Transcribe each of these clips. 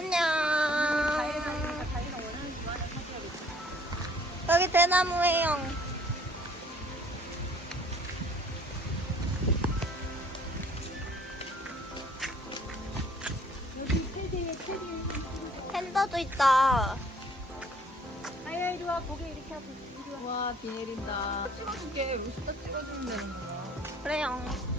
안녕. 여기 대나무예요. 펜더도 있다. 아이아이 리와 고개 이렇게 와. 비내린다. 찍어줄게. 네, 무슨 딱 찍어주면 되는 거야. 그래요.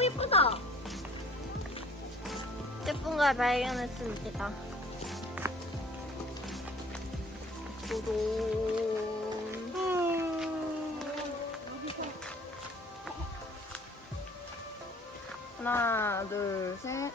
아, 예쁘다. 예쁜 걸 발견했습니다. 음 맛있다. 하나, 둘, 셋. 아,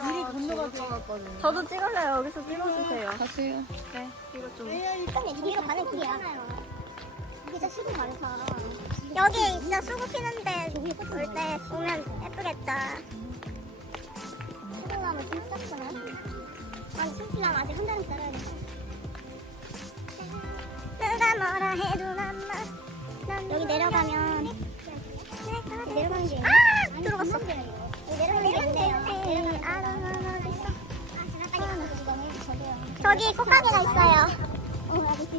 아, 거 저도 찍을래요. 여기서 찍어주세요. 가세요. 네. 이거 좀. 일단 이거 가는 길야 그러니까, 여기 진짜 수고 피는데 볼때 보면 예쁘겠다. Right. <�delete> <깔� farms work> <fluid. ikhs> 면 예쁘네. 아 여기 내려가면. 내려가는 게 들어갔어. 내려가가게가 있어요.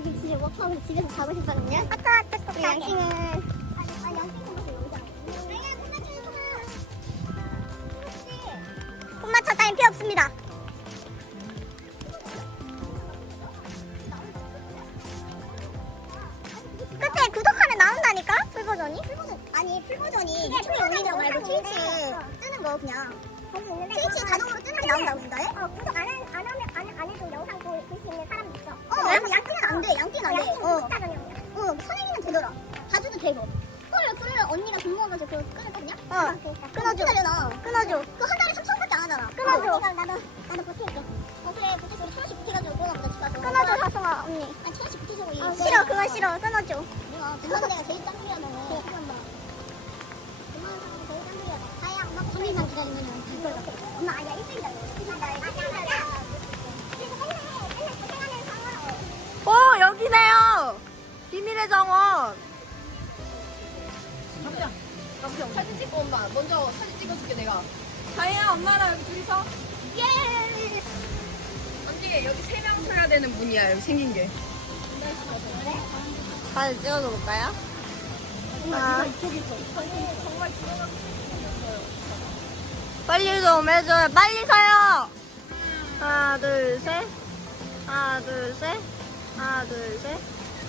이거 진짜 워커하고 집에서 자고 싶거든요 아까 아까 양킹은 없습니다. 그때 응. 구독하면 나온다니까 풀버전이? 풀버전이. 아니 풀버전이 총이 없는 말고 트위 뜨는 거 그냥 트위 어, 자동으로 아니, 뜨는 게나온다해 어, 구독 안, 해, 안 하면 안, 안 해도 영상 볼수 있는 안 돼. 양띠안 돼. 아, 어. 선행이는 응. 되더라. 봐줘도 되고. <돌� Soon, 돌로> 그래, 그래. 언니가 돈 모아가지고 끊었거든요? 어. 어 끊어줘. 나. 끊어줘. Nah. <끊어줘. 그한 달에 천 원밖에 안 하잖아. 끊어줘. 어. 그 나도, 나도 버틸게. 어, 그래, 끊어줘 사성아 언니 아니, 아, 싫어, 말해봐, 싫어, 왜냐면, 아, 싫어 그만 싫어 끊어줘 누나 그만 내가 제일 짱이야 너네 짱이야 하야 만 기다리면 엄마 아니야 1일 기다 사진의 정원. 남편. 남편. 사진 찍고 엄마 먼저 사진 찍어줄게 내가 다혜야 엄마랑 둘이서 예 언니 여기 세명 서야 되는 문이야 여기 생긴 게 사진 아, 그래? 찍어볼까요? 엄마 아. 정말, 정말. 빨리 좀해줘 빨리 서요 음. 하나 둘셋 하나 둘셋 하나 둘셋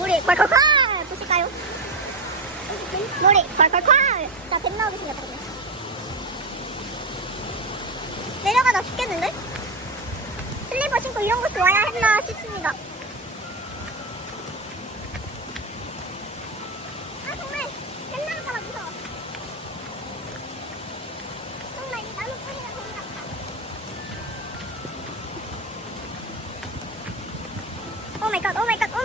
물이 콸콸콸 보실까요? 물이 콸콸콸 자 뱀나오기 생겼다 내려가다 죽겠는데? 슬리퍼 신고 이런 곳 와야 했나 싶습니다 오 마이 갓, 오 마이 갓, 오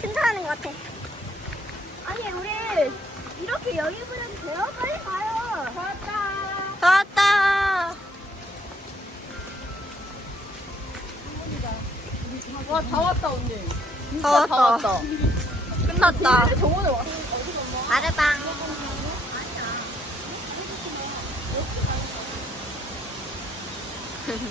괜찮은 것 같아. 아니 우리 이렇게 여기 보내도 돼요? 빨리 요다 왔다. 다 왔다. 와 다 왔다 언니. 다 왔다. 끝났다. 저번에 왔어. 방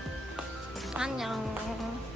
안녕.